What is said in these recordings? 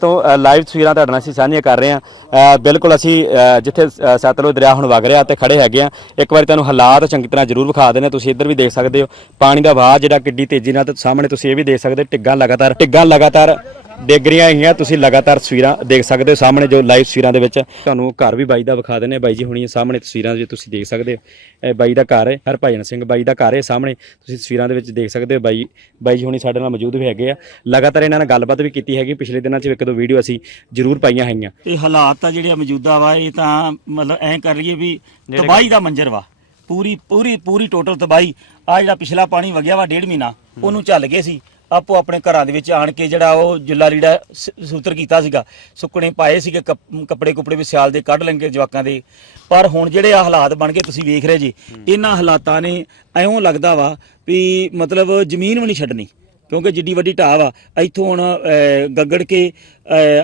ਤੋਂ ਲਾਈਵ ਤਸਵੀਰਾਂ ਤੁਹਾਡੇ ਨਾਲ ਅਸੀਂ ਸਾਂਝੀਆਂ ਕਰ ਰਹੇ ਹਾਂ। ਅ, ਬਿਲਕੁਲ ਅਸੀਂ ਅ, ਜਿੱਥੇ ਅ, ਸਤਲੁਜ ਦਰਿਆ ਹੁਣ ਵਗ ਰਿਹਾ ਤੇ ਖੜੇ ਹੈਗੇ ਆ ਇੱਕ ਵਾਰੀ ਤੁਹਾਨੂੰ ਹਾਲਾਤ ਚੰਗੀ ਤਰ੍ਹਾਂ ਜ਼ਰੂਰ ਵਿਖਾ ਦਿੰਦੇ ਹਾਂ। ਤੁਸੀਂ ਇੱਧਰ ਵੀ ਦੇਖ ਸਕਦੇ ਹੋ। ਪਾਣੀ ਦਾ ਵਹਾਅ ਜਿਹੜਾ ਕਿੱਡੀ ਤੇਜ਼ੀ ਨਾਲ ਤੇ ਸਾਹਮਣੇ ਤੁਸੀਂ ਇਹ ਵੀ ਦੇਖ ਸਕਦੇ ਹੋ ਟਿੱਗਾਂ ਲਗਾਤਾਰ ਟਿੱਗਾਂ ਲਗਾਤਾਰ ਡਿੱਗ ਰਹੀਆਂ ਹੈਗੀਆਂ। ਤੁਸੀਂ ਲਗਾਤਾਰ ਤਸਵੀਰਾਂ ਦੇਖ ਸਕਦੇ ਹੋ। ਸਾਹਮਣੇ ਜੋ ਲਾਈਵ ਤਸਵੀਰਾਂ ਦੇ ਵਿੱਚ ਤੁਹਾਨੂੰ ਘਰ ਵੀ ਬਾਈ ਦਾ ਵਿਖਾ ਦਿੰਦੇ ਹਾਂ। ਬਾਈ ਜੀ ਹੁਣੀ ਸਾਹਮਣੇ ਤਸਵੀਰਾਂ ਜੇ ਤੁਸੀਂ ਦੇਖ ਸਕਦੇ ਹੋ। ਇਹ ਬਾਈ ਦਾ ਘਰ ਹੈ। ਹਰਭਜਨ ਸਿੰਘ ਬਾਈ ਦਾ ਘਰ ਹੈ ਸਾਹਮਣੇ। ਤੁਸੀਂ ਤਸਵੀਰਾਂ ਦੇ ਵਿੱਚ ਦੇਖ ਸਕਦੇ ਹੋ। ਬਾਈ ਬਾਈ ਜੀ ਹੁਣੀ ਸਾਡੇ ਨਾਲ ਮੌਜੂਦ ਵੀ ਹੈਗੇ ਆ। ਲਗਾਤਾਰ ਇਹਨਾਂ ਨਾਲ ਗੱਲਬਾਤ ਵੀ ਕੀਤੀ ਹੈਗੀ। ਪਿਛਲੇ ਦਿਨਾਂ 'ਚ ਇੱਕ ਦੋ ਵੀਡੀਓ ਅਸੀਂ ਜ਼ਰੂਰ ਪਾਈਆਂ ਹੈਗੀਆਂ। ਤੇ ਹਾਲਾਤ ਤਾਂ ਜਿਹੜੇ ਆ ਮੌਜੂਦਾ ਵਾ ਇਹ ਤਾਂ ਮਤਲਬ ਐਂ ਕਰ ਲਈਏ ਵੀ ਤਬਾਹੀ ਦਾ ਮੰਜ਼ਰ ਵਾ। ਪੂਰੀ ਪੂਰੀ ਪੂਰੀ ਟੋਟਲ ਤਬਾਹੀ। ਆ ਜਿਹੜਾ ਪਿਛਲਾ ਪਾਣੀ ਵਗਿਆ ਵਾ ਡੇਢ ਮਹੀਨਾ ਉਹਨੂੰ ਚੱਲ ਗਏ ਸੀ। ਆਪੋ ਆਪਣੇ ਘਰਾਂ ਦੇ ਵਿੱਚ ਆਣ ਕੇ ਜਿਹੜਾ ਉਹ ਜੁੱਲਾ ਸ- ਸੂਤਰ ਕੀਤਾ ਸੀਗਾ। ਸੁੱਕਣੇ ਪਾਏ ਸੀਗੇ ਕੱਪ- ਕੱਪੜੇ ਕੁਪੜੇ ਵੀ ਸਿਆਲ ਦੇ ਕੱਢ ਲੈਣਗੇ ਜਵਾਕਾਂ ਦੇ। ਪਰ ਹੁਣ ਜਿਹੜੇ ਆ ਹਾਲਾਤ ਬਣ ਕੇ ਤੁਸੀਂ ਵੇਖ ਰਹੇ ਜੀ। ਇਹਨਾਂ ਹਾਲਾਤਾਂ ਨੇ ਐਉਂ ਲੱਗਦਾ ਵਾ ਵੀ ਮਤਲਬ ਜ਼ਮੀਨ ਵੀ ਨਹੀਂ ਛੱਡਣੀ। ਕਿਉਂਕਿ ਜਿੱਡੀ ਵੱਡੀ ਢਾਹ ਵਾ ਇੱਥੋਂ ਹੁਣ ਗੱਗੜ ਕੇ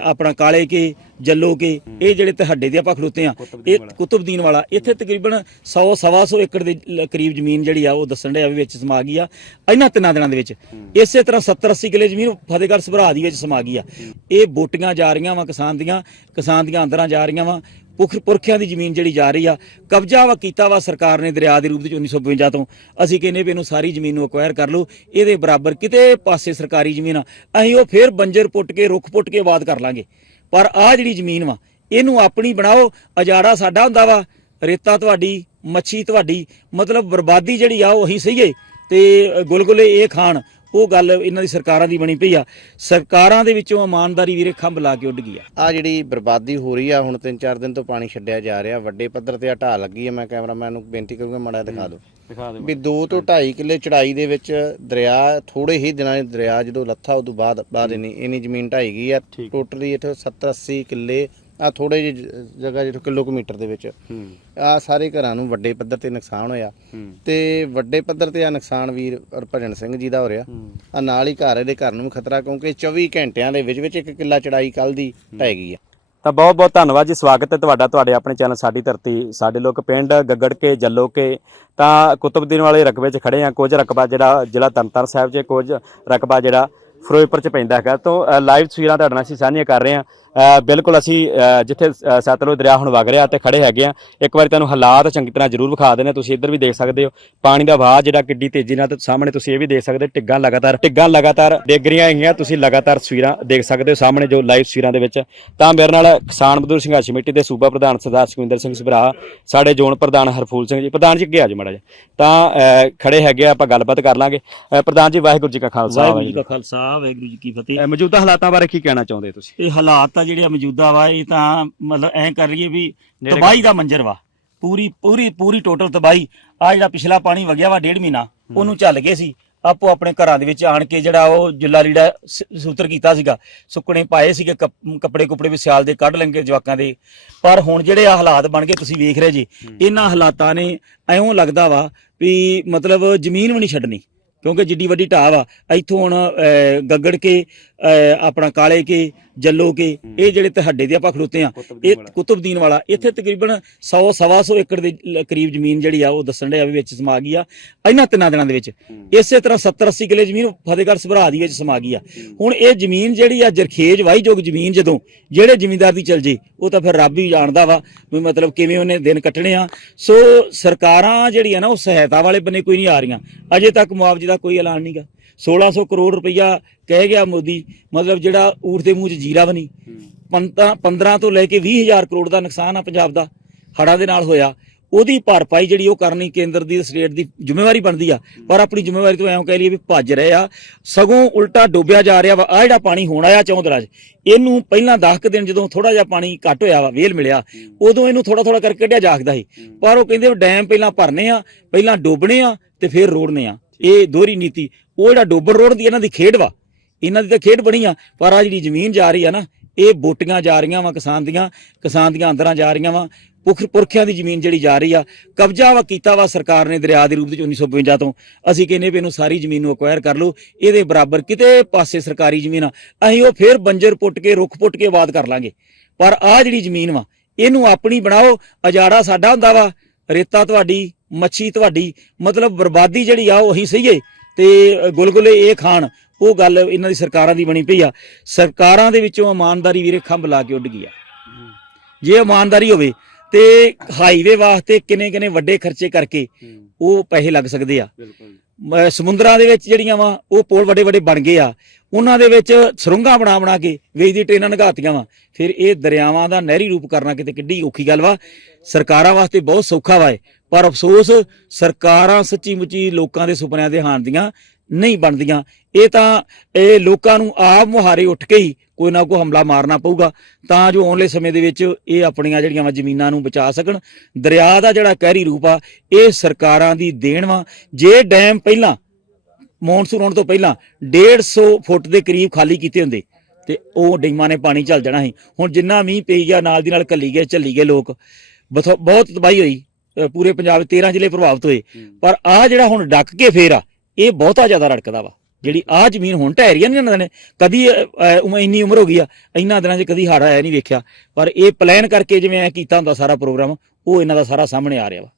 ਆਪਣਾ ਕਾਲੇ ਕੇ ਜੱਲੋ ਕੇ ਇਹ ਜਿਹੜੇ ਤੁਹਾਡੇ ਦੇ ਆਪਾਂ ਖੜੋਤੇ ਆ ਇਹ ਕੁਤਬਦੀਨ ਵਾਲਾ ਇੱਥੇ ਤਕਰੀਬਨ 100 ਸਵਾ ਸੌ ਏਕੜ ਦੇ ਕਰੀਬ ਜ਼ਮੀਨ ਜਿਹੜੀ ਆ ਉਹ ਦੱਸਣ ਡਿਆ ਵੀ ਵਿੱਚ ਸਮਾ ਗਈ ਆ ਇਹਨਾਂ ਤਿੰਨਾਂ ਦਿਨਾਂ ਦੇ ਵਿੱਚ। ਇਸੇ ਤਰ੍ਹਾਂ 70 80 ਕਿੱਲੇ ਜ਼ਮੀਨ ਫਤਿਹਗੜ੍ਹ ਸਭਰਾ ਦੀ ਵਿੱਚ ਸਮਾ ਗਈ ਆ। ਇਹ ਬੋਟੀਆਂ ਜਾ ਰਹੀਆਂ ਵਾ ਕਿਸਾਨ ਦੀਆਂ ਕਿਸਾਨ ਦੀਆਂ ਅੰਦਰਾਂ ਜਾ ਰਹੀਆਂ ਵਾ ਪੁਰਖਿਆਂ ਦੀ ਜ਼ਮੀਨ ਜਿਹੜੀ ਜਾ ਰਹੀ ਆ, ਕਬਜ਼ਾ ਵਾ ਕੀਤਾ ਵਾ ਸਰਕਾਰ ਨੇ ਦਰਿਆ ਦੇ ਰੂਪ ਵਿੱਚ 1952 ਤੋਂ। ਅਸੀਂ ਕਹਿੰਨੇ ਵੀ ਇਹਨੂੰ ਸਾਰੀ ਜ਼ਮੀਨ ਨੂੰ ਅਕਵਾਇਰ ਕਰ ਲਓ, ਇਹਦੇ ਬਰਾਬਰ ਕਿਤੇ ਪਾਸੇ ਸਰਕਾਰੀ ਜ਼ਮੀਨ ਆ, ਅਸੀਂ ਉਹ ਫੇਰ ਬੰਜਰ ਪੁੱਟ ਕੇ, ਰੁੱਖ ਪੁੱਟ ਕੇ ਆਬਾਦ ਕਰ ਲਾਂਗੇ। ਪਰ ਆ ਜਿਹੜੀ ਜ਼ਮੀਨ ਵਾ, ਇਹਨੂੰ ਆਪਣੀ ਬਣਾਓ, ਅਜਾੜਾ ਸਾਡਾ ਹੁੰਦਾ ਵਾ, ਰੇਤਾ ਤੁਹਾਡੀ, ਮੱਛੀ ਤੁਹਾਡੀ, ਮਤਲਬ ਬਰਬਾਦੀ ਜਿਹੜੀ ਆ, ਉਹ ਅਸੀਂ ਸਹੀਏ ਤੇ ਗੁਲਗੁਲੇ ਇਹ ਖਾਣ ਉਹ ਗੱਲ ਇਹਨਾਂ ਦੀ ਸਰਕਾਰਾਂ ਦੀ ਬਣੀ ਪਈ ਆ। ਸਰਕਾਰਾਂ ਦੇ ਵਿੱਚੋਂ ਇਮਾਨਦਾਰੀ ਵੀਰੇ ਖੰਭ ਲਾ ਕੇ ਉੱਡ ਗਈ ਆ। ਆ ਜਿਹੜੀ ਬਰਬਾਦੀ ਹੋ ਰਹੀ ਆ ਹੁਣ 3-4 ਦਿਨ ਤੋਂ ਪਾਣੀ ਛੱਡਿਆ ਜਾ ਰਿਹਾ ਵੱਡੇ ਪੱਧਰ ਤੇ ਆ ਢਾਹ ਲੱਗੀ ਆ ਮੈਂ ਕੈਮਰਾਮੈਨ ਨੂੰ ਬੇਨਤੀ ਕਰੂੰਗਾ ਮਾੜਾ ਦਿਖਾ ਦਿਓ। ਦਿਖਾ ਦਿਓ। ਵੀ 2 ਤੋਂ 2.5 ਕਿੱਲੇ ਚੜਾਈ ਦੇ ਵਿੱਚ ਦਰਿਆ ਥੋੜੇ ਹੀ ਦਿਨਾਂ 'ਚ ਦਰਿਆ ਜਦੋਂ ਲੱਥਾ ਉਦੋਂ ਬਾਅਦ ਬਾਅਦ ਇੰਨੀ ਇੰਨੀ ਜ਼ਮੀਨ ਢਾਈ ਗਈ ਆ। ਟੋਟਲੀ ਇੱਥੇ 70 80 ਕਿੱਲੇ ਆ ਥੋੜੇ ਜਿਹੀ ਜਗ੍ਹਾ ਜਿੱਥੋਂ ਕਿਲੋਮੀਟਰ ਦੇ ਵਿੱਚ। ਆ ਸਾਰੇ ਘਰਾਂ ਨੂੰ ਵੱਡੇ ਪੱਧਰ ਤੇ ਨੁਕਸਾਨ ਹੋਇਆ। ਤੇ ਵੱਡੇ ਪੱਧਰ ਤੇ ਆ ਨੁਕਸਾਨ ਵੀਰ ਹਰਭਜਨ ਸਿੰਘ ਜੀ ਦਾ ਹੋ ਰਿਹਾ। ਆ ਨਾਲ ਹੀ ਘਰ ਇਹਦੇ ਘਰ ਨੂੰ ਖਤਰਾ ਕਿਉਂਕਿ 24 ਘੰਟਿਆਂ ਦੇ ਵਿੱਚ ਵਿੱਚ ਇੱਕ ਕਿੱਲਾ ਚੜਾਈ ਕੱਲ ਦੀ ਢਹਿ ਗਈ ਆ। ਤਾਂ ਬਹੁਤ ਬਹੁਤ ਧੰਨਵਾਦ ਜੀ ਸਵਾਗਤ ਹੈ ਤੁਹਾਡਾ ਤੁਹਾਡੇ ਆਪਣੇ ਚੈਨਲ ਸਾਡੀ ਧਰਤੀ ਸਾਡੇ ਲੋਕ ਪਿੰਡ ਗੱਗੜ ਕੇ ਜੱਲੋ ਕੇ। ਤਾਂ ਕੁਤਬਦੀਨ ਵਾਲੇ ਰਕਬੇ 'ਚ ਖੜੇ ਆ ਕੁਝ ਰਕਬਾ ਜਿਹੜਾ ਜ਼ਿਲ੍ਹਾ ਤਰਨਤਾਰਨ ਸਾਹਿਬ 'ਚ ਕੁਝ ਰਕਬਾ ਜਿਹੜਾ ਫਿਰੋਜ਼ਪੁਰ 'ਚ ਪੈਂਦਾ ਹੈਗਾ। ਤੋਂ ਲਾਈਵ ਤਸਵੀਰਾਂ ਤੁਹਾਡੇ ਨਾਲ ਅਸੀਂ ਸਾਂਝੀਆਂ ਕਰ ਰਹੇ ਹਾਂ। ਬਿਲਕੁਲ ਅਸੀਂ ਜਿੱਥੇ ਸਤਲੁਜ ਦਰਿਆ ਹੁਣ ਵਗ ਰਿਹਾ ਤੇ ਖੜੇ ਹੈਗੇ ਆ ਇੱਕ ਵਾਰੀ ਤੁਹਾਨੂੰ ਹਾਲਾਤ ਚੰਗੀ ਤਰ੍ਹਾਂ ਜ਼ਰੂਰ ਵਿਖਾ ਦਿੰਦੇ ਹਾਂ। ਤੁਸੀਂ ਇੱਧਰ ਵੀ ਦੇਖ ਸਕਦੇ ਹੋ। ਪਾਣੀ ਦਾ ਵਹਾਅ ਜਿਹੜਾ ਕਿੱਡੀ ਤੇਜ਼ੀ ਨਾਲ ਸਾਹਮਣੇ ਤੁਸੀਂ ਇਹ ਵੀ ਦੇਖ ਸਕਦੇ ਹੋ ਟਿੱਗਾਂ ਲਗਾਤਾਰ ਟਿੱਗਾਂ ਲਗਾਤਾਰ ਡਿੱਗ ਰਹੀਆਂ ਹੈਗੀਆਂ। ਤੁਸੀਂ ਲਗਾਤਾਰ ਤਸਵੀਰਾਂ ਦੇਖ ਸਕਦੇ ਹੋ ਸਾਹਮਣੇ ਜੋ ਲਾਈਵ ਤਸਵੀਰਾਂ ਦੇ ਵਿੱਚ। ਤਾਂ ਮੇਰੇ ਨਾਲ ਕਿਸਾਨ ਮਜ਼ਦੂਰ ਸੰਘਰਸ਼ ਕਮੇਟੀ ਦੇ ਸੂਬਾ ਪ੍ਰਧਾਨ ਸਰਦਾਰ ਸੁਖਵਿੰਦਰ ਸਿੰਘ ਸਭਰਾ ਸਾਡੇ ਜ਼ੋਨ ਪ੍ਰਧਾਨ ਹਰਫੂਲ ਸਿੰਘ ਜੀ। ਪ੍ਰਧਾਨ ਜੀ ਅੱਗੇ ਆ ਜਾਓ ਮਾੜਾ ਜਿਹਾ। ਤਾਂ ਖੜੇ ਹੈਗੇ ਆ, ਆਪਾਂ ਗੱਲਬਾਤ ਕਰ ਲਾਂਗੇ। ਪ੍ਰਧਾਨ ਜੀ ਵਾਹਿਗੁਰੂ ਜੀ ਕਾ ਖਾਲਸਾ ਵਾਹਿਗੁਰੂ ਜੀ ਕਾ ਖਾਲਸਾ। ਵਾਹਿਗੁਰੂ ਜੀ ਕੀ ਫਤਿਹ। ਅ, ਮੌਜੂਦਾ ਹਾਲਾਤਾਂ ਬਾਰੇ ਕੀ ਕਹਿਣਾ ਚਾਹੁੰਦੇ ਤੁਸੀਂ? ਇਹ ਹਾਲਾਤ ਤਾਂ ਜਿਹੜੇ ਆ ਮੌਜੂਦਾ ਵਾ ਇਹ ਤਾਂ ਮਤਲਬ ਐਂ ਕਰ ਲਈਏ ਵੀ ਤਬਾਹੀ ਦਾ ਮੰਜ਼ਰ ਵਾ। ਪੂਰੀ ਪੂਰੀ ਪੂਰੀ ਟੋਟਲ ਤਬਾਹੀ। ਆ ਜਿਹੜਾ ਪਿਛਲਾ ਪਾਣੀ ਵਗਿਆ ਵਾ ਡੇਢ ਮਹੀਨਾ ਉਹਨੂੰ ਚੱਲ ਗਏ ਸੀ। ਆਪੋ ਆਪਣੇ ਘਰਾਂ ਦੇ ਵਿੱਚ ਆਣ ਕੇ ਜਿਹੜਾ ਉਹ ਜੁੱਲਾ ਸ- ਸੂਤਰ ਕੀਤਾ ਸੀਗਾ। ਸੁੱਕਣੇ ਪਾਏ ਸੀਗੇ ਕੱਪ- ਕੱਪੜੇ ਕੁਪੜੇ ਵੀ ਸਿਆਲ ਦੇ ਕੱਢ ਲੈਣਗੇ ਜਵਾਕਾਂ ਦੇ। ਪਰ ਹੁਣ ਜਿਹੜੇ ਆ ਹਾਲਾਤ ਬਣ ਕੇ ਤੁਸੀਂ ਵੇਖ ਰਹੇ ਜੀ। ਇਹਨਾਂ ਹਾਲਾਤਾਂ ਨੇ ਐਉਂ ਲੱਗਦਾ ਵਾ ਵੀ ਮਤਲਬ ਜ਼ਮੀਨ ਵੀ ਨਹੀਂ ਛੱਡਣੀ। ਕਿਉਂਕਿ ਜਿੱਡੀ ਵੱਡੀ ਢਾਬ ਆ ਇੱਥੋਂ ਹੁਣ ਅਹ, ਗੱਗੜ ਕੇ ਆਪਣਾ ਕਾਲੇ ਕੇ ਜੱਲੋ ਕੇ ਇਹ ਜਿਹੜੇ ਤੁਹਾਡੇ ਦੇ ਆਪਾਂ ਖੜੋਤੇ ਆ ਇਹ ਕੁਤਬਦੀਨ ਵਾਲਾ ਇੱਥੇ ਤਕਰੀਬਨ 100 ਸਵਾ ਸੌ ਏਕੜ ਦੇ ਕਰੀਬ ਜ਼ਮੀਨ ਜਿਹੜੀ ਆ ਉਹ ਦੱਸਣ ਡਿਆ ਵੀ ਵਿੱਚ ਸਮਾ ਗਈ ਆ ਇਹਨਾਂ ਤਿੰਨਾਂ ਦਿਨਾਂ ਦੇ ਵਿੱਚ। ਇਸੇ ਤਰ੍ਹਾਂ 70 80 ਕਿੱਲੇ ਜ਼ਮੀਨ ਫਤਿਹਗੜ੍ਹ ਸਭਰਾ ਦੀ ਵਿੱਚ ਸਮਾ ਗਈ ਆ। ਹੁਣ ਇਹ ਜ਼ਮੀਨ ਜਿਹੜੀ ਆ ਜਰਖੇਜ ਵਾਹੀਯੋਗ ਜ਼ਮੀਨ ਜਦੋਂ ਜਿਹੜੇ ਜ਼ਿਮੀਂਦਾਰ ਦੀ ਚਲ ਜੇ ਉਹ ਤਾਂ ਫਿਰ ਰੱਬ ਹੀ ਜਾਣਦਾ ਵਾ ਵੀ ਮਤਲਬ ਕਿਵੇਂ ਉਹਨੇ ਦਿਨ ਕੱਟਣੇ ਆ। ਸੋ ਸਰਕਾਰਾਂ ਜਿਹੜੀਆਂ ਨਾ ਉਹ ਸਹਾਇਤਾ ਵਾਲੇ ਬੰਨੇ ਕੋਈ ਨਹੀਂ ਆ ਰਹੀਆਂ। ਅਜੇ ਤੱਕ ਮੁਆਵਜ਼ੇ ਦਾ ਕੋਈ ਐਲਾਨ ਨਹੀਂਗਾ 1600 ਕਰੋੜ ਰੁਪਈਆ ਕਹਿ ਗਿਆ ਮੋਦੀ ਮਤਲਬ ਜਿਹੜਾ ਊਠ ਦੇ ਮੂੰਹ 'ਚ ਜੀਰਾ ਨਹੀਂ। 15 ਤੋਂ ਲੈ ਕੇ 20000 ਕਰੋੜ ਦਾ ਨੁਕਸਾਨ ਆ ਪੰਜਾਬ ਦਾ ਹੜ੍ਹਾਂ ਦੇ ਨਾਲ ਹੋਇਆ। ਉਹਦੀ ਭਰਪਾਈ ਜਿਹੜੀ ਉਹ ਕਰਨੀ ਕੇਂਦਰ ਦੀ ਸਟੇਟ ਦੀ ਜ਼ਿੰਮੇਵਾਰੀ ਬਣਦੀ ਆ। ਪਰ ਆਪਣੀ ਜ਼ਿੰਮੇਵਾਰੀ ਤੋਂ ਐਂ ਕਹਿ ਲਈਏ ਵੀ ਭੱਜ ਰਹੇ ਆ। ਸਗੋਂ ਉਲਟਾ ਡੋਬਿਆ ਜਾ ਰਿਹਾ ਵਾ। ਆ ਜਿਹੜਾ ਪਾਣੀ ਹੁਣ ਆਇਆ ਚੌਂਦਰਾ 'ਚ ਇਹਨੂੰ ਪਹਿਲਾਂ 10 ਕੁ ਦਿਨ ਜਦੋਂ ਥੋੜਾ ਜਿਹਾ ਪਾਣੀ ਘੱਟ ਹੋਇਆ ਵਾ ਵੇਲ ਮਿਲਿਆ ਉਦੋਂ ਇਹਨੂੰ ਥੋੜਾ ਥੋੜਾ ਕਰਕੇ ਕੱਢਿਆ ਜਾਗਦਾ ਸੀ। ਪਰ ਉਹ ਕਹਿੰਦੇ ਡੈਮ ਪਹਿਲਾਂ ਭਰਨੇ ਆ ਪਹਿਲਾਂ ਡੋਬਣੇ ਆ ਤੇ ਫਿਰ ਰੋੜਨੇ ਆ। ਇਹ ਦੋਹਰੀ ਨੀਤੀ, ਉਹ ਜਿਹੜਾ ਡੋਬਰ ਰੋੜ ਦੀ ਇਹਨਾਂ ਦੀ ਖੇਡ ਵਾ, ਇਹਨਾਂ ਦੀ ਤਾਂ ਖੇਡ ਬਣੀ ਆ, ਪਰ ਆ ਜਿਹੜੀ ਜ਼ਮੀਨ ਜਾ ਰਹੀ ਆ ਨਾ, ਇਹ ਬੋਟੀਆਂ ਜਾ ਰਹੀਆਂ ਵਾ, ਕਿਸਾਨ ਦੀਆਂ ਕਿਸਾਨ ਦੀਆਂ ਅੰਦਰਾਂ ਜਾ ਰਹੀਆਂ ਵਾ, ਪੁਖ, ਪੁਰਖਿਆਂ ਦੀ ਜ਼ਮੀਨ ਜਿਹੜੀ ਜਾ ਰਹੀ ਆ, ਕਬਜ਼ਾ ਵਾ ਕੀਤਾ ਵਾ ਸਰਕਾਰ ਨੇ ਦਰਿਆ ਦੇ ਰੂਪ ਵਿੱਚ 1952 ਤੋਂ, ਅਸੀਂ ਕਹਿੰਨੇ ਵੀ ਇਹਨੂੰ ਸਾਰੀ ਜ਼ਮੀਨ ਨੂੰ ਅਕਵਾਇਰ ਕਰ ਲਓ, ਇਹਦੇ ਬਰਾਬਰ ਕਿਤੇ ਪਾਸੇ ਸਰਕਾਰੀ ਜ਼ਮੀਨ ਆ, ਅਸੀਂ ਉਹ ਫੇਰ ਬੰਜਰ ਪੁੱਟ ਕੇ, ਰੁੱਖ ਪੁੱਟ ਕੇ ਆਬਾਦ ਕਰ ਲਾਂਗੇ, ਪਰ ਆ ਜਿਹੜੀ ਜ਼ਮੀਨ ਵਾ, ਇਹਨੂੰ ਆਪਣੀ ਬਣਾਓ, ਅਜਾੜਾ ਸਾਡਾ ਹੁੰਦਾ ਵਾ ਰੇਤਾ ਤੁਹਾਡੀ ਮੱਛੀ ਤੁਹਾਡੀ ਮਤਲਬ ਬਰਬਾਦੀ ਜਿਹੜੀ ਆ ਉਹ ਅਸੀਂ ਸਹੀਏ ਤੇ ਗੁਲਗੁਲੇ ਇਹ ਖਾਣ ਉਹ ਗੱਲ ਇਹਨਾਂ ਦੀ ਸਰਕਾਰਾਂ ਦੀ ਬਣੀ ਪਈ ਆ। ਸਰਕਾਰਾਂ ਦੇ ਵਿੱਚੋਂ ਇਮਾਨਦਾਰੀ ਵੀਰੇ ਖੰਭ ਲਾ ਕੇ ਉੱਡ ਗਈ ਆ। ਜੇ ਇਮਾਨਦਾਰੀ ਹੋਵੇ ਤੇ ਹਾਈਵੇ ਵਾਸਤੇ ਕਿੰਨੇ ਕਿੰਨੇ ਵੱਡੇ ਖਰਚੇ ਕਰਕੇ ਉਹ ਪੈਸੇ ਲੱਗ ਸਕਦੇ ਆ। ਸਮੁੰਦਰਾਂ ਦੇ ਵਿੱਚ ਜਿਹੜੀਆਂ ਵਾ, ਉਹ ਪੁਲ ਵੱਡੇ ਵੱਡੇ ਬਣ ਗਏ ਆ। ਉਹਨਾਂ ਦੇ ਵਿੱਚ ਸੁਰੰਗਾਂ ਬਣਾ ਬਣਾ ਕੇ ਵੇਚਦੀ ਟ੍ਰੇਨਾਂ ਨਗਾਤੀਆਂ ਵਾ। ਫਿਰ ਇਹ ਦਰਿਆਵਾਂ ਦਾ ਨਹਿਰੀ ਰੂਪ ਕਰਨਾ ਕਿਤੇ ਕਿੱਡੀ ਔਖੀ ਗੱਲ ਵਾ। ਸਰਕਾਰਾਂ ਵਾਸਤੇ ਬਹੁਤ ਸੌਖਾ ਵਾ ਇਹ। ਪਰ ਅਫਸੋਸ, ਸਰਕਾਰਾਂ ਸੱਚੀ ਮੁੱਚੀ ਲੋਕਾਂ ਦੇ ਸੁਪਨਿਆਂ ਦੇ ਹਾਣਦੀਆਂ ਨਹੀਂ ਬਣਦੀਆਂ। ਇਹ ਤਾਂ ਇਹ ਲੋਕਾਂ ਨੂੰ ਆਪ ਮੁਹਾਰੇ ਉੱਠ ਕੇ ਹੀ ਕੋਈ ਨਾ ਕੋਈ ਹਮਲਾ ਮਾਰਨਾ ਪਊਗਾ। ਤਾਂ ਜੋ ਆਉਣਲੇ ਸਮੇਂ ਦੇ ਵਿੱਚ ਇਹ ਆਪਣੀਆਂ ਜਿਹੜੀਆਂ ਵਾ ਜ਼ਮੀਨਾਂ ਨੂੰ ਬਚਾ ਸਕਣ। ਦਰਿਆ ਦਾ ਜਿਹੜਾ ਕਹਿਰੀ ਰੂਪ ਆ ਇਹ ਸਰਕਾਰਾਂ ਦੀ ਦੇਣ ਵਾ। ਜੇ ਡੈਮ ਪਹਿਲਾਂ ਮੌਨਸੂਨ ਆਉਣ ਤੋਂ ਪਹਿਲਾਂ 150 ਫੁੱਟ ਦੇ ਕਰੀਬ ਖਾਲੀ ਕੀਤੇ ਹੁੰਦੇ ਤੇ ਉਹ ਡੈਮਾਂ ਨੇ ਪਾਣੀ ਚੱਲ ਜਾਣਾ ਸੀ। ਹੁਣ ਜਿੰਨਾ ਮੀਂਹ ਪਈ ਗਿਆ ਨਾਲ ਦੀ ਨਾਲ ਕੱਲੀ ਗਏ ਚੱਲੀ ਗਏ ਲੋਕ। ਬਹੁਤ ਤਬਾਹੀ ਹੋਈ। ਪੂਰੇ ਪੰਜਾਬ ਦੇ 13 ਜ਼ਿਲ੍ਹੇ ਪ੍ਰਭਾਵਿਤ ਹੋਏ। ਪਰ ਆ ਜਿਹੜਾ ਹੁਣ ਡੱਕ ਕੇ ਫੇਰ ਆ ਇਹ ਬਹੁਤਾ ਜ਼ਿਆਦਾ ਰੜਕਦਾ ਵਾ। ਜਿਹੜੀ ਆ ਜ਼ਮੀਨ ਹੁਣ ਢਹਿ ਰਹੀ ਆ ਨਾ ਇਹਨਾਂ ਨੇ, ਕਦੀ ਉਮਰ ਇੰਨੀ ਉਮਰ ਹੋ ਗਈ ਆ, ਇੰਨਾ ਦਿਨਾਂ 'ਚ ਕਦੀ ਹਾੜਾ ਆਇਆ ਨਹੀਂ ਵੇਖਿਆ। ਪਰ ਇਹ ਪਲਾਨ ਕਰਕੇ ਜਿਵੇਂ ਐ ਕੀਤਾ ਹੁੰਦਾ ਸਾਰਾ ਪ੍ਰੋਗਰਾਮ ਉਹ ਇਹਨਾਂ ਦਾ ਸਾਰਾ ਸਾਹਮਣੇ ਆ ਰਿਹਾ ਵਾ।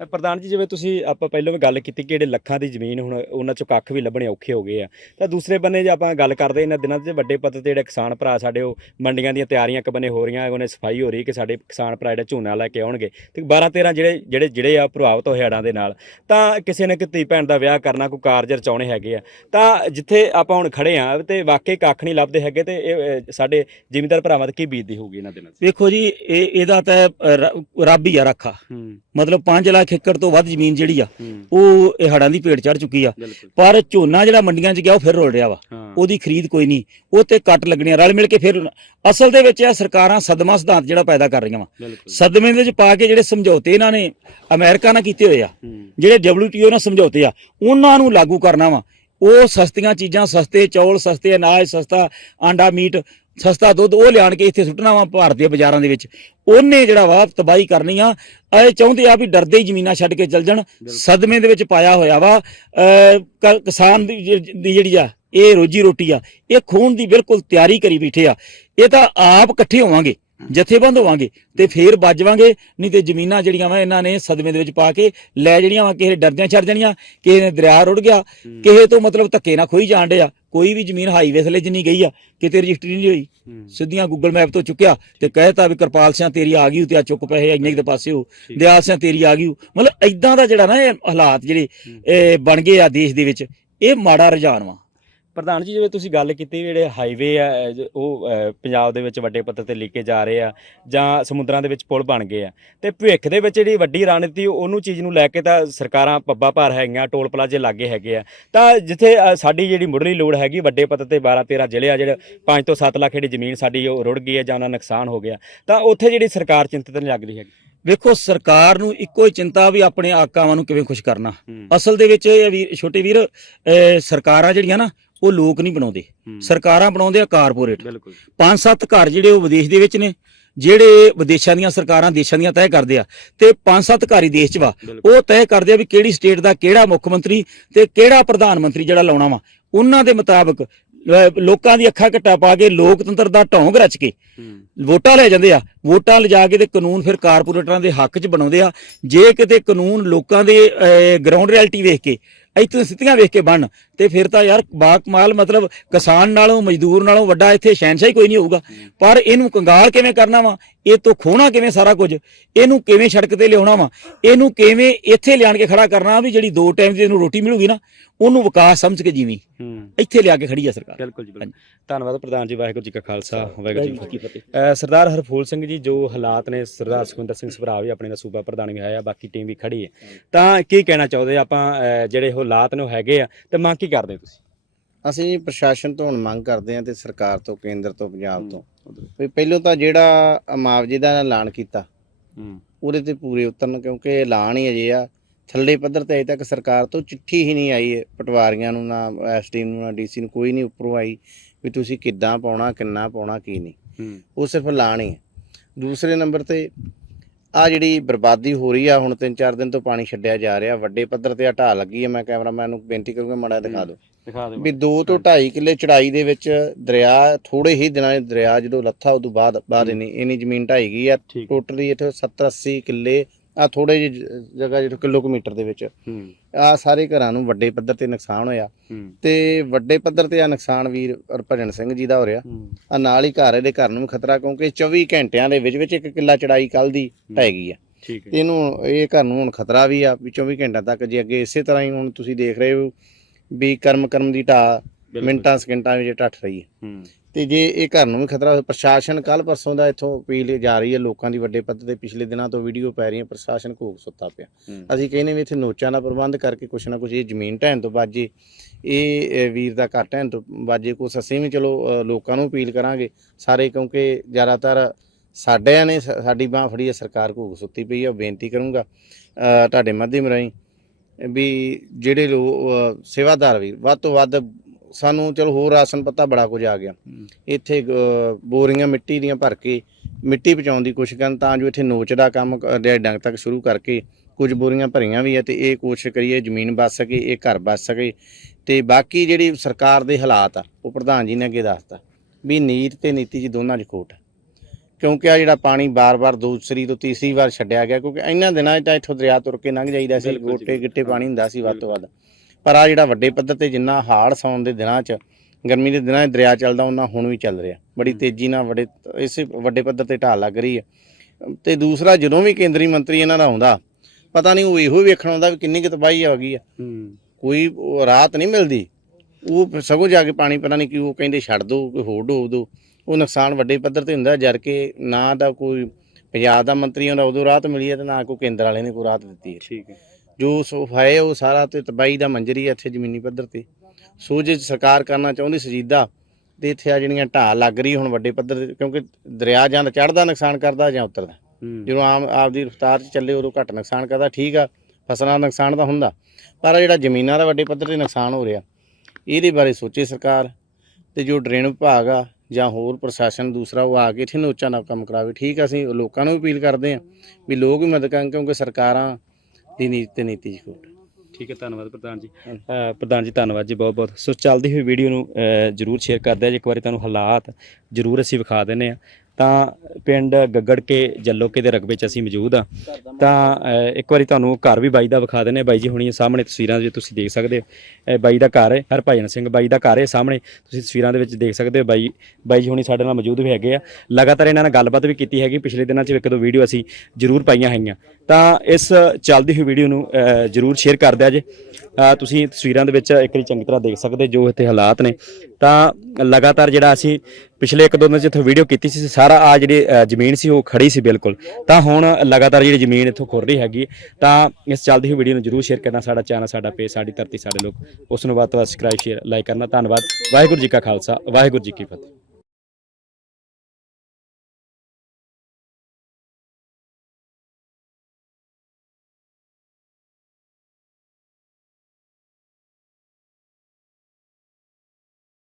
ਪ੍ਰਧਾਨ ਜੀ ਜਿਵੇਂ ਤੁਸੀਂ ਆਪਾਂ ਪਹਿਲਾਂ ਵੀ ਗੱਲ ਕੀਤੀ ਕਿ ਜਿਹੜੇ ਲੱਖਾਂ ਦੀ ਜ਼ਮੀਨ ਹੁਣ ਉਹਨਾਂ ਚੋਂ ਕੱਖ ਵੀ ਲੱਭਣੇ ਔਖੇ ਹੋ ਗਏ ਆ ਤਾਂ ਦੂਸਰੇ ਬੰਨੇ ਜੇ ਆਪਾਂ ਗੱਲ ਕਰਦੇ ਇਹਨਾਂ ਦਿਨਾਂ 'ਚ ਵੱਡੇ ਪੱਧਰ ਤੇ ਜਿਹੜੇ ਕਿਸਾਨ ਭਰਾ ਸਾਡੇ ਉਹ ਮੰਡੀਆਂ ਦੀਆਂ ਤਿਆਰੀਆਂ ਇੱਕ ਬੰਨੇ ਹੋ ਰਹੀਆਂ ਉਹਨੇ ਸਫ਼ਾਈ ਹੋ ਰਹੀ ਕਿ ਸਾਡੇ ਕਿਸਾਨ ਭਰਾ ਜਿਹੜਾ ਝੋਨਾ ਲੈ ਕੇ ਆਉਣਗੇ ਤੇ 12 13 ਜਿਹੜੇ ਜਿਹੜੇ ਜਿਹੜੇ ਆ ਪ੍ਰਭਾਵਿਤ ਹੋਏ ਹੜ੍ਹਾਂ ਦੇ ਨਾਲ ਤਾਂ ਕਿਸੇ ਨੇ ਕਿਤੇ ਭੈਣ ਦਾ ਵਿਆਹ ਕਰਨਾ ਕੋਈ ਕਾਰਜ ਰਚਾਉਣੇ ਹੈਗੇ ਆ ਤਾਂ ਜਿੱਥੇ ਆਪਾਂ ਹੁਣ ਖੜੇ ਆ ਤੇ ਵਾਕਈ ਕੱਖ ਨਹੀਂ ਲੱਭਦੇ ਹੈਗੇ ਤੇ ਇਹ ਸਾਡੇ ਜ਼ਿਮੀਂਦਾਰ ਭਰਾਵਾਂ ਤੇ ਕੀ ਬੀਤਦੀ ਹੋਊਗੀ ਇਹਨਾਂ ਦਿਨਾਂ 'ਚ? ਵੇਖੋ ਜੀ ਇਹ ਇਹਦਾ ਤਾਂ ਰੱਬ ਹੀ ਆ ਰੱਖਾ। ਮਤਲਬ 5 ਲੱਖ ਏਕੜ ਤੋਂ ਵੱਧ ਜ਼ਮੀਨ ਜਿਹੜੀ ਆ ਉਹ ਇਹ ਹੜਾਂ ਦੀ ਭੇਟ ਚੜ ਚੁੱਕੀ ਆ। ਪਰ ਝੋਨਾ ਜਿਹੜਾ ਮੰਡੀਆਂ 'ਚ ਗਿਆ ਉਹ ਫਿਰ ਰੁਲ ਰਿਹਾ ਵਾ। ਉਹਦੀ ਖਰੀਦ ਕੋਈ ਨਹੀਂ। ਉਹ ਤੇ ਕੱਟ ਲੱਗਣੀਆਂ ਰਲ ਮਿਲ ਕੇ ਫਿਰ ਅਸਲ ਦੇ ਵਿੱਚ ਇਹ ਸਰਕਾਰਾਂ ਸਦਮਾ ਸਿਧਾਂਤ ਜਿਹੜਾ ਪੈਦਾ ਕਰ ਰਹੀਆਂ ਵਾ। ਸਦਮੇ ਦੇ ਵਿੱਚ ਪਾ ਕੇ ਜਿਹੜੇ ਸਮਝੌਤੇ ਇਹਨਾਂ ਨੇ ਅਮਰੀਕਾ ਨਾਲ ਕੀਤੇ ਹੋਏ ਆ ਜਿਹੜੇ WTO ਨਾਲ ਸਮਝੌਤੇ ਆ ਉਹਨਾਂ ਨੂੰ ਲਾਗੂ ਕਰਨਾ ਵਾ। ਉਹ ਸਸਤੀਆਂ ਚੀਜ਼ਾਂ ਸਸਤੇ ਚੌਲ ਸਸਤੇ ਅਨਾਜ ਸਸਤਾ ਆਂਡਾ ਮੀਟ ਸਸਤਾ ਦੁੱਧ ਉਹ ਲਿਆਣ ਕੇ ਇੱਥੇ ਸੁੱਟਣਾ ਵਾ ਭਾਰਤ ਦੇ ਬਾਜ਼ਾਰਾਂ ਦੇ ਵਿੱਚ। ਉਹਨੇ ਜਿਹੜਾ ਵਾ ਤਬਾਹੀ ਕਰਨੀ ਆ ਇਹ ਚਾਹੁੰਦੇ ਆ ਵੀ ਡਰਦੇ ਹੀ ਜ਼ਮੀਨਾਂ ਛੱਡ ਕੇ ਚੱਲ ਜਾਣ ਸਦਮੇ ਦੇ ਵਿੱਚ ਪਾਇਆ ਹੋਇਆ ਵਾ ਕਿਸਾਨ ਦੀ ਜਿਹੜੀ ਆ ਇਹ ਰੋਜੀ ਰੋਟੀ ਆ ਇਹ ਖੂਨ ਦੀ ਬਿਲਕੁਲ ਤਿਆਰੀ ਕਰੀ ਬੈਠੇ ਆ। ਇਹ ਤਾਂ ਆਪ ਇਕੱਠੇ ਹੋਵਾਂਗੇ। ਜਥੇਬੰਦ ਹੋਵਾਂਗੇ ਤੇ ਫੇਰ ਵੱਜਵਾਂਗੇ ਨਹੀਂ ਤੇ ਜ਼ਮੀਨਾਂ ਜਿਹੜੀਆਂ ਵਾ ਇਹਨਾਂ ਨੇ ਸਦਮੇ ਦੇ ਵਿੱਚ ਪਾ ਕੇ ਲੈ ਜਿਹੜੀਆਂ ਵਾ ਕਿਸੇ ਡਰਦਿਆਂ ਛੱਡ ਜਾਣੀਆਂ ਕਿਸੇ ਨੇ ਦਰਿਆ ਰੁੜ ਗਿਆ ਕਿਸੇ ਤੋਂ ਮਤਲਬ ਧੱਕੇ ਨਾਲ ਖੋਈ ਜਾਣ ਡਿਆ ਕੋਈ ਵੀ ਜ਼ਮੀਨ ਹਾਈਵੇ ਥਲੇ ਜਿੰਨੀ ਗਈ ਆ ਕਿਤੇ ਰਜਿਸਟਰੀ ਨਹੀਂ ਹੋਈ। ਸਿੱਧੀਆਂ ਗੂਗਲ ਮੈਪ ਤੋਂ ਚੁੱਕਿਆ ਤੇ ਕਹਿਤਾ ਵੀ ਕਿਰਪਾਲ ਸਿੰਘ ਤੇਰੀ ਆ ਗਈ ਤੇ ਆ ਚੁੱਕ ਪੈਸੇ ਇੰਨੇ ਦੇ ਪਾਸੇ ਹੋ। ਦਿਆਲ ਸਿੰਘ ਤੇਰੀ ਆ ਗਈ। ਮਤਲਬ ਐਦਾਂ ਦਾ ਜਿਹੜਾ ਨਾ ਇਹ ਹਾਲਾਤ ਜਿਹੜੇ ਇਹ ਬਣ ਗਏ ਆ ਦੇਸ਼ ਦੇ ਵਿੱਚ ਇਹ ਮਾੜਾ ਰੁਝਾਨ ਵਾ। ਪ੍ਰਧਾਨ ਜੀ ਜਿਵੇਂ ਤੁਸੀਂ ਗੱਲ ਕੀਤੀ ਜਿਹੜੇ ਹਾਈਵੇ ਆ ਉਹ ਪੰਜਾਬ ਦੇ ਵਿੱਚ ਵੱਡੇ ਪੱਧਰ ਤੇ ਲਿਖੇ ਜਾ ਰਹੇ ਆ ਜਾਂ ਸਮੁੰਦਰਾਂ ਦੇ ਵਿੱਚ ਪੁਲ ਬਣ ਗਏ ਆ ਤੇ ਭਵਿੱਖ ਦੇ ਵਿੱਚ ਜਿਹੜੀ ਵੱਡੀ ਰਣਨੀਤੀ ਉਹਨੂੰ ਚੀਜ਼ ਨੂੰ ਲੈ ਕੇ ਤਾਂ ਸਰਕਾਰਾਂ ਪੱਬਾ ਭਾਰ ਹੈਗੀਆਂ ਟੋਲ ਪਲਾਜ਼ੇ ਲਾਗੇ ਹੈਗੇ ਆ ਤਾਂ ਜਿੱਥੇ ਸਾਡੀ ਜਿਹੜੀ ਮੁੱਢਲੀ ਲੋੜ ਹੈਗੀ ਵੱਡੇ ਪੱਧਰ ਤੇ 12 13 ਜ਼ਿਲ੍ਹੇ ਆ ਜਿਹੜੇ 5 ਤੋਂ 7 ਲੱਖ ਜਿਹੜੀ ਜ਼ਮੀਨ ਸਾਡੀ ਉਹ ਰੁੜ ਗਈ ਹੈ ਜਾਂ ਉਹਨਾਂ ਨੁਕਸਾਨ ਹੋ ਗਿਆ ਤਾਂ ਉੱਥੇ ਜਿਹੜੀ ਸਰਕਾਰ ਚਿੰਤਤ ਨਹੀਂ ਲੱਗਦੀ ਹੈਗੀ? ਵੇਖੋ ਸਰਕਾਰ ਨੂੰ ਇੱਕੋ ਹੀ ਚਿੰਤਾ ਵੀ ਆਪਣੇ ਆਕਾਵਾਂ ਨੂੰ ਕਿਵੇਂ ਖੁਸ਼ ਕਰਨਾ। ਅਸਲ ਦੇ ਵਿੱਚ ਇਹ ਛੋਟੇ ਵੀਰ ਸਰਕਾਰਾਂ ਜਿਹੜੀਆਂ ਨਾ ਉਹ ਲੋਕ ਨਹੀਂ ਬਣਾਉਂਦੇ। ਸਰਕਾਰਾਂ ਬਣਾਉਂਦੇ ਆ ਕਾਰਪੋਰੇਟ। ਪੰਜ ਸੱਤ ਘਰ ਜਿਹੜੇ ਉਹ ਵਿਦੇਸ਼ ਦੇ ਵਿੱਚ ਨੇ ਜਿਹੜੇ ਵਿਦੇਸ਼ਾਂ ਦੀਆਂ ਸਰਕਾਰਾਂ ਦੇਸ਼ਾਂ ਦੀਆਂ ਤੈਅ ਕਰਦੇ ਆ ਤੇ ਪੰਜ ਸੱਤ ਘਰ ਹੀ ਦੇਸ਼ 'ਚ ਵਾ। ਉਹ ਤੈਅ ਕਰਦੇ ਆ ਵੀ ਕਿਹੜੀ ਸਟੇਟ ਦਾ ਕਿਹੜਾ ਮੁੱਖ ਮੰਤਰੀ ਤੇ ਕਿਹੜਾ ਪ੍ਰਧਾਨ ਮੰਤਰੀ ਜਿਹੜਾ ਲਾਉਣਾ ਵਾ। ਉਹਨਾਂ ਦੇ ਮੁਤਾਬਕ ਲੋਕਾਂ ਦੀ ਅੱਖਾਂ ਘੱਟਾ ਪਾ ਕੇ ਲੋਕਤੰਤਰ ਦਾ ਢੌਂਗ ਰਚ ਕੇ ਵੋਟਾਂ ਲੈ ਜਾਂਦੇ ਆ। ਵੋਟਾਂ ਲਿਜਾ ਕੇ ਤੇ ਕਾਨੂੰਨ ਫਿਰ ਕਾਰਪੋਰੇਟਰਾਂ ਦੇ ਹੱਕ 'ਚ ਬਣਾਉਂਦੇ ਆ। ਜੇ ਕਿਤੇ ਕਾਨੂੰਨ ਲੋਕਾਂ ਦੇ ਗਰਾਊਂਡ ਰਿਐਲਿਟੀ ਵੇਖ ਕੇ ਇੱਥੇ ਸਥਿਤੀਆਂ ਵੇਖ ਕੇ ਬਣ ਤੇ ਫਿਰ ਤਾਂ ਯਾਰ ਬਾਕਮਾਲ ਮਤਲਬ ਕਿਸਾਨ ਨਾਲੋਂ, ਮਜ਼ਦੂਰ ਨਾਲੋਂ ਵੱਡਾ ਇੱਥੇ ਸ਼ਹਿਨਸ਼ਾਹੀ ਕੋਈ ਨਹੀਂ ਹੋਊਗਾ। ਪਰ ਇਹਨੂੰ ਕੰਗਾਲ ਕਿਵੇਂ ਕਰਨਾ ਵਾ? ਇਹ ਤੋਂ ਖੋਣਾ ਕਿਵੇਂ ਸਾਰਾ ਕੁਝ? ਇਹਨੂੰ ਕਿਵੇਂ ਸੜਕ ਤੇ ਲਿਆਉਣਾ ਵਾ? ਇਹਨੂੰ ਕਿਵੇਂ ਇੱਥੇ ਲਿਆਣ ਕੇ ਖੜਾ ਕਰਨਾ ਵੀ ਜਿਹੜੀ ਦੋ ਟਾਈਮ ਦੀ ਇਹਨੂੰ ਰੋਟੀ ਮਿਲੂਗੀ ਨਾ? ਉਹਨੂੰ ਵਿਕਾਸ ਸਮਝ ਕੇ ਜੀਵੀ। ਹੂੰ। ਇੱਥੇ ਲਿਆ ਕੇ ਖੜੀ ਆ ਸਰਕਾਰ। ਬਿਲਕੁਲ ਜੀ ਬਿਲਕੁਲ। ਧੰਨਵਾਦ ਪ੍ਰਧਾਨ ਜੀ ਵਾਹਿਗੁਰੂ ਜੀ ਕਾ ਖਾਲਸਾ ਵਾਹਿਗੁਰੂ ਜੀ ਕੀ ਫਤਿਹ। ਅ, ਸਰਦਾਰ ਹਰਫੂਲ ਸਿੰਘ ਜੀ ਜੋ ਹਾਲਾਤ ਨੇ ਸਰਦਾਰ ਸੁਖਵਿੰਦਰ ਸਿੰਘ ਸਭਰਾ ਵੀ ਆਪਣੇ ਦਾ ਸੂਬਾ ਪ੍ਰਧਾਨ ਵੀ ਆਇਆ ਬਾਕੀ ਟੀਮ ਵੀ ਖੜੀ ਹੈ ਤਾਂ ਕੀ ਕਹਿਣਾ ਚਾਹੁੰਦੇ ਆਪਾਂ ਅ, ਜਿਹੜੇ ਹਾਲਾਤ ਨੇ ਉਹ ਹੈਗੇ ਆ ਤੇ ਮੰਗ ਕੀ ਕਰਦੇ ਤੁਸੀਂ? ਅਸੀਂ ਪ੍ਰਸ਼ਾਸਨ ਤੋਂ ਹੁਣ ਮੰਗ ਕਰਦੇ ਹਾਂ ਤੇ ਸਰਕਾਰ ਤੋਂ ਕੇਂਦਰ ਤੋਂ ਪੰਜਾਬ ਤੋਂ। ਵੀ ਪਹਿਲੋਂ ਤਾਂ ਜਿਹੜਾ ਮੁਆਵਜ਼ੇ ਦਾ ਐਲਾਨ ਕੀਤਾ ਹੂੰ। ਉਹਦੇ ਤੇ ਪੂਰੇ ਉਤਰਨ ਕਿਉਂਕਿ ਐਲਾਨ ਹੀ ਅਜੇ ਆ ਥੱਲੇ ਪੱਧਰ ਤੇ ਅਜੇ ਤੱਕ ਸਰਕਾਰ ਤੋਂ ਚਿੱਠੀ ਹੀ ਨਹੀਂ ਆਈ ਹੈ ਪਟਵਾਰੀਆਂ ਨੂੰ ਨਾ ਐਸਡੀ ਨੂੰ ਨਾ ਡੀਸੀ ਨੂੰ ਕੋਈ ਨਹੀਂ ਉੱਪਰੋਂ ਆਈ ਵੀ ਤੁਸੀਂ ਕਿੱਦਾਂ ਪਾਉਣਾ ਕਿੰਨਾ ਪਾਉਣਾ ਕੀ ਨਹੀਂ। ਉਹ ਸਿਰਫ ਐਲਾਨ ਹੀ ਹੈ। ਦੂਸਰੇ ਨੰਬਰ ਤੇ ਆ ਜਿਹੜੀ ਬਰਬਾਦੀ ਹੋ ਰਹੀ ਆ ਹੁਣ 3-4 ਦਿਨ ਤੋਂ ਪਾਣੀ ਛੱਡਿਆ ਜਾ ਰਿਹਾ ਵੱਡੇ ਪੱਧਰ ਤੇ ਢਾਹ ਲੱਗੀ ਹੈ ਮੈਂ ਕੈਮਰਾਮੈਨ ਨੂੰ ਬੇਨਤੀ ਕਰੂੰਗਾ ਮਾੜਾ ਦਿਖਾ ਦਿਓ। ਦਿਖਾ ਦਿਓ। ਵੀ 2 ਤੋਂ 2.5 ਕਿੱਲੇ ਚੜਾਈ ਦੇ ਵਿੱਚ ਦਰਿਆ ਥੋੜੇ ਹੀ ਦਿਨਾਂ 'ਚ ਦਰਿਆ ਜਦੋਂ ਲੱਥਾ ਉਦੋਂ ਬਾਅਦ ਬਾਅਦ ਇੰਨੀ ਇੰਨੀ ਜ਼ਮੀਨ ਢਾਈ ਗਈ ਆ ਟੋਟਲੀ ਇੱਥੇ 70 80 ਕਿੱਲੇ ਆ ਥੋੜੇ ਜਿਹੀ ਜਗ੍ਹਾ ਜਿਹੜਾ ਕਿਲੋਮੀਟਰ ਦੇ ਵਿੱਚ। ਆ ਸਾਰੇ ਘਰਾਂ ਨੂੰ ਵੱਡੇ ਪੱਧਰ ਤੇ ਨੁਕਸਾਨ ਹੋਇਆ। ਤੇ ਵੱਡੇ ਪੱਧਰ ਤੇ ਆ ਨੁਕਸਾਨ ਵੀਰ ਹਰਭਜਨ ਸਿੰਘ ਜੀ ਦਾ ਹੋ ਰਿਹਾ। ਆ ਨਾਲ ਹੀ ਘਰ ਇਹਦੇ ਘਰ ਨੂੰ ਵੀ ਖਤਰਾ ਕਿਉਂਕਿ 24 ਘੰਟਿਆਂ ਦੇ ਵਿੱਚ ਵਿੱਚ ਇੱਕ ਕਿੱਲਾ ਚੜਾਈ ਕੱਲ ਦੀ ਢਹਿ ਗਈ ਆ। ਠੀਕ ਹੈ। ਇਹਨੂੰ ਇਹ ਘਰ ਨੂੰ ਹੁਣ ਖਤਰਾ ਵੀ ਆ ਵੀ 24 ਘੰਟਿਆਂ ਤੱਕ ਜੇ ਅੱਗੇ ਇਸੇ ਤਰ੍ਹਾਂ ਹੀ ਹੁਣ ਤੁਸੀਂ ਦੇਖ ਰਹੇ ਹੋ ਵੀ ਕਰਮ ਕਰਮ ਦੀ ਬਿਲਕੁਲ। ਮਿੰਟਾਂ ਸਕਿੰਟਾਂ ਵਿੱਚ ਢੱਠ ਰਹੀ ਹੈ। ਹੂੰ। ਤੇ ਜੇ ਇਹ ਘਰ ਨੂੰ ਵੀ ਖਤਰਾ ਹੋਵੇ ਪ੍ਰਸ਼ਾਸਨ ਕੱਲ ਪਰਸੋਂ ਦਾ ਇੱਥੋਂ ਅਪੀਲ ਜਾ ਰਹੀ ਹੈ ਲੋਕਾਂ ਦੀ ਵੱਡੇ ਪੱਧਰ ਤੇ ਪਿਛਲੇ ਦਿਨਾਂ ਤੋਂ ਵੀਡੀਓ ਪੈ ਰਹੀਆਂ ਪ੍ਰਸ਼ਾਸਨ ਘੋਗ ਸੁੱਤਾ ਪਿਆ ਹੂੰ। ਅਸੀਂ ਕਹਿੰਦੇ ਵੀ ਇੱਥੇ ਨੋਚਾਂ ਦਾ ਪ੍ਰਬੰਧ ਕਰਕੇ ਕੁਛ ਨਾ ਕੁਛ ਇਹ ਜ਼ਮੀਨ ਢਹਿਣ ਤੋਂ ਬਾਜੇ ਇਹ ਵੀਰ ਦਾ ਘਰ ਢਹਿਣ ਤੋਂ ਬਾਜੇ ਕੁਛ ਅਸੀਂ ਵੀ ਚਲੋ ਲੋਕਾਂ ਨੂੰ ਅਪੀਲ ਕਰਾਂਗੇ ਸਾਰੇ ਕਿਉਂਕਿ ਜ਼ਿਆਦਾਤਰ ਸਾਡਿਆਂ ਨੇ ਸਾਡੀ ਬਾਹ ਫੜੀ ਹੈ ਸਰਕਾਰ ਘੋਗ ਸੁੱਤੀ ਪਈ ਹੈ ਬੇਨਤੀ ਕਰੂੰਗਾ ਤੁਹਾਡੇ ਮਾਧਿਅਮ ਰਾਹੀਂ ਵੀ ਜਿਹੜੇ ਲੋ ਸੇਵਾਦਾਰ ਵੀਰ ਵੱਧ ਤੋਂ ਵੱਧ ਸਾਨੂੰ ਚਲੋ ਹੋਰ ਰਾਸ਼ਨ ਪੱਤਾ ਬੜਾ ਕੁਝ ਆ ਗਿਆ। ਇੱਥੇ ਬੋਰੀਆਂ ਮਿੱਟੀ ਦੀਆਂ ਭਰ ਕੇ ਮਿੱਟੀ ਪਹੁੰਚਾਉਣ ਦੀ ਕੋਸ਼ਿਸ਼ ਕਰਨ ਤਾਂ ਜੋ ਇੱਥੇ ਨੋਚ ਦਾ ਕੰਮ ਡੰਗ ਤੱਕ ਸ਼ੁਰੂ ਕਰਕੇ ਕੁਝ ਬੋਰੀਆਂ ਭਰੀਆਂ ਵੀ ਹੈ ਤੇ ਇਹ ਕੋਸ਼ਿਸ਼ ਕਰੀਏ ਜ਼ਮੀਨ ਬਚ ਸਕੇ ਇਹ ਘਰ ਬਚ ਸਕੇ। ਤੇ ਬਾਕੀ ਜਿਹੜੀ ਸਰਕਾਰ ਦੇ ਹਾਲਾਤ ਆ ਉਹ ਪ੍ਰਧਾਨ ਜੀ ਨੇ ਅੱਗੇ ਦੱਸਤਾ ਵੀ ਨੀਤ ਤੇ ਨੀਤੀ ਜੀ ਦੋਨਾਂ 'ਚ ਖੋਟ ਕਿਉਂਕਿ ਆ ਜਿਹੜਾ ਪਾਣੀ ਬਾਰ-ਬਾਰ ਦੂਸਰੀ ਤੋਂ ਤੀਸਰੀ ਵਾਰ ਛੱਡਿਆ ਗਿਆ ਕਿਉਂਕਿ ਇਹਨਾਂ ਦਿਨਾਂ 'ਚ ਤਾਂ ਇੱਥੋਂ ਦਰਿਆ ਤੁਰ ਕੇ ਲੰਘ ਜਾਈਦਾ ਸੀ ਗੋਟੇ ਗਿੱਟੇ ਪਾਣੀ ਹੁੰਦਾ ਸੀ ਵੱਧ ਤੋਂ ਵੱਧ। ਪਰ ਆ ਜਿਹੜਾ ਵੱਡੇ ਪੱਧਰ ਤੇ ਜਿੰਨਾ ਹਾੜ ਸੌਣ ਦੇ ਦਿਨਾਂ 'ਚ ਗਰਮੀ ਦੇ ਦਿਨਾਂ 'ਚ ਦਰਿਆ ਚੱਲਦਾ ਉਹਨਾਂ ਹੁਣ ਵੀ ਚੱਲ ਰਿਹਾ। ਬੜੀ ਤੇਜ਼ੀ ਨਾਲ ਵੱਡੇ ਇਸੇ ਵੱਡੇ ਪੱਧਰ ਤੇ ਢਾਲ ਲੱਗ ਰਹੀ ਹੈ। ਤੇ ਦੂਸਰਾ ਜਦੋਂ ਵੀ ਕੇਂਦਰੀ ਮੰਤਰੀ ਇਹਨਾਂ ਦਾ ਆਉਂਦਾ ਪਤਾ ਨਹੀਂ ਉਹ ਇਹੋ ਵੇਖਣ ਆਉਂਦਾ ਵੀ ਕਿੰਨੀ ਕੁ ਤਬਾਹੀ ਹੋ ਗਈ ਆ। ਹੂੰ। ਕੋਈ ਰਾਤ ਨਹੀਂ ਮਿਲਦੀ। ਉਹ ਸਗੋਂ ਜਾ ਕੇ ਪਾਣੀ ਪਤਾ ਨਹੀਂ ਕਿ ਉਹ ਕਹਿੰਦੇ ਛੱਡ ਦੋ ਕੋਈ ਹੋਰ ਡੋਬ ਦੋ। ਉਹ ਨੁਕਸਾਨ ਵੱਡੇ ਪੱਧਰ ਤੇ ਹੁੰਦਾ ਜਦ ਕਿ ਨਾ ਦਾ ਕੋਈ ਪੰਜਾਬ ਦਾ ਮੰਤਰੀ ਆਉਂਦਾ ਉਦੋਂ ਰਾਤ ਮਿਲੀ ਹੈ ਤੇ ਨਾ ਕੋਈ ਕੇਂਦਰ ਵਾਲੇ ਨੇ ਕੋਈ ਰਾਤ ਦਿੱਤੀ ਹੈ। ਠੀਕ ਹੈ। ਜੋ ਸੋ ਹੈ ਉਹ ਸਾਰਾ ਤੇ ਤਬਾਹੀ ਦਾ ਮੰਜ਼ਰ ਹੀ ਇੱਥੇ ਜ਼ਮੀਨੀ ਪੱਧਰ ਤੇ। ਸੋ ਜੇ ਸਰਕਾਰ ਕਰਨਾ ਚਾਹੁੰਦੀ ਸਜੀਦਾ ਤੇ ਇੱਥੇ ਆ ਜਿਹੜੀਆਂ ਢਾਹ ਲੱਗ ਰਹੀ ਹੁਣ ਵੱਡੇ ਪੱਧਰ ਤੇ ਕਿਉਂਕਿ ਦਰਿਆ ਜਾਂ ਤਾਂ ਚੜ੍ਹਦਾ ਨੁਕਸਾਨ ਕਰਦਾ ਜਾਂ ਉਤਰਦਾ। ਜਦੋਂ ਆਮ ਆਪਦੀ ਰਫਤਾਰ 'ਚ ਚੱਲੇ ਉਦੋਂ ਘੱਟ ਨੁਕਸਾਨ ਕਰਦਾ ਠੀਕ ਆ ਫਸਲਾਂ ਦਾ ਨੁਕਸਾਨ ਤਾਂ ਹੁੰਦਾ। ਪਰ ਜਿਹੜਾ ਜ਼ਮੀਨਾਂ ਦਾ ਵੱਡੇ ਪੱਧਰ ਤੇ ਨੁਕਸਾਨ ਹੋ ਰਿਹਾ ਇਹਦੇ ਬਾਰੇ ਸੋਚੇ ਸਰਕਾਰ ਤੇ ਜੋ ਡਰੇਨ ਵਿਭਾਗ ਆ ਜਾਂ ਹੋਰ ਪ੍ਰਸ਼ਾਸਨ ਦੂਸਰਾ ਉਹ ਆ ਕੇ ਇੱਥੇ ਨੋਚਾਂ ਦਾ ਕੰਮ ਕਰਾਵੇ। ਠੀਕ ਆ ਅਸੀਂ ਲੋਕਾਂ ਨੂੰ ਅਪੀਲ ਕਰਦੇ ਆ ਵੀ ਲੋਕ ਵੀ ਮਦਦ ਕਰਨ ਕਿਉਂਕਿ ਸਰਕਾਰਾਂ ਦੀ ਨੀਤੀ ਤੇ ਨੀਤੀ ਹੈ। ਠੀਕ ਹੈ ਧੰਨਵਾਦ ਪ੍ਰਧਾਨ ਜੀ। ਅ, ਪ੍ਰਧਾਨ ਜੀ ਧੰਨਵਾਦ ਜੀ ਬਹੁਤ ਬਹੁਤ ਸੋ ਚੱਲਦੀ ਹੋਈ ਵੀਡੀਓ ਨੂੰ ਅ, ਜਰੂਰ ਸ਼ੇਅਰ ਕਰਦੇ ਆ ਜੀ ਇੱਕ ਵਾਰੀ ਤੁਹਾਨੂੰ ਹਾਲਾਤ ਜਰੂਰ ਅਸੀਂ ਵਿਖਾ ਦਿੰਨੇ ਆ ਤਾਂ ਪਿੰਡ ਗੱਗੜ ਕੇ ਜੱਲੋਕੇ ਦੇ ਰਗਬੇ 'ਚ ਅਸੀਂ ਮੌਜੂਦ ਆ ਤਾਂ ਇੱਕ ਵਾਰੀ ਤੁਹਾਨੂੰ ਘਰ ਵੀ ਬਾਈ ਦਾ ਵਿਖਾ ਦਿੰਨੇ ਆ ਬਾਈ ਜੀ ਹੁਣੀ ਸਾਹਮਣੇ ਤਸਵੀਰਾਂ ਵਿੱਚ ਤੁਸੀਂ ਦੇਖ ਸਕਦੇ ਹੋ। ਬਾਈ ਦਾ ਘਰ ਹੈ, ਹਰਭਜਨ ਸਿੰਘ ਬਾਈ ਦਾ ਘਰ ਹੈ ਸਾਹਮਣੇ। ਤੁਸੀਂ ਤਸਵੀਰਾਂ ਦੇ ਵਿੱਚ ਦੇਖ ਸਕਦੇ ਹੋ ਬਾਈ ਬਾਈ ਜੀ ਹੁਣੀ ਸਾਡੇ ਨਾਲ ਮੌਜੂਦ ਵੀ ਹੈਗੇ ਆ। ਲਗਾਤਾਰ ਇਹਨਾਂ ਨਾਲ ਗੱਲਬਾਤ ਵੀ ਕੀਤੀ ਹੈਗੀ। ਪਿਛਲੇ ਦਿਨਾਂ 'ਚ ਇੱਕ ਦੋ ਵੀਡੀਓ ਅਸੀਂ ਜਰੂਰ ਪਾਈਆਂ ਹੈਗੀਆਂ। ਤਾਂ ਇਸ ਚੱਲਦੀ ਹੋਈ ਵੀਡੀਓ ਨੂੰ ਜਰੂਰ ਸ਼ੇਅਰ ਕਰ ਦਿਆ ਜੇ। ਤੁਸੀਂ ਤਸਵੀਰਾਂ ਦੇ ਵਿੱਚ ਇੱਕ ਵਾਰੀ ਚੰਗੀ ਤਰ੍ਹਾਂ ਦੇਖ ਸਕਦੇ ਜੋ ਇੱਥੇ ਹਾਲਾਤ ਨੇ। ਤਾਂ ਲਗਾਤਾਰ ਜਿਹੜਾ ਅਸੀਂ ਪਿਛਲੇ ਇੱਕ ਦੋ ਦਿਨ ਜਿੱਥੇ ਵੀਡੀਓ ਕੀਤੀ ਸੀ, ਸਾਰਾ ਆ ਜਿਹੜੀ ਜ਼ਮੀਨ ਸੀ, ਉਹ ਖੜੀ ਸੀ ਬਿਲਕੁਲ। ਤਾਂ ਹੁਣ ਲਗਾਤਾਰ ਜਿਹੜੀ ਜ਼ਮੀਨ ਇੱਥੋਂ ਖੁਰ ਰਹੀ ਹੈਗੀ, ਤਾਂ ਇਸ ਚੱਲਦੀ ਹੋਈ ਵੀਡੀਓ ਨੂੰ ਜਰੂਰ ਸ਼ੇਅਰ ਕਰਨਾ, ਸਾਡਾ ਚੈਨਲ, ਸਾਡਾ ਪੇਜ ਸਾਡੀ ਧਰਤੀ, ਸਾਡੇ ਲੋਕ। ਉਸ ਨੂੰ ਵੱਧ ਤੋਂ ਵੱਧ ਸਬਸਕ੍ਰਾਈਬ ਸ਼ੇਅਰ ਲਾਈਕ ਕਰਨਾ। ਧੰਨਵਾਦ। ਵਾਹਿਗੁਰੂ ਜੀ ਕਾ ਖਾਲਸਾ, ਵਾਹਿਗੁਰੂ ਜੀ ਕੀ ਫਤਿਹ।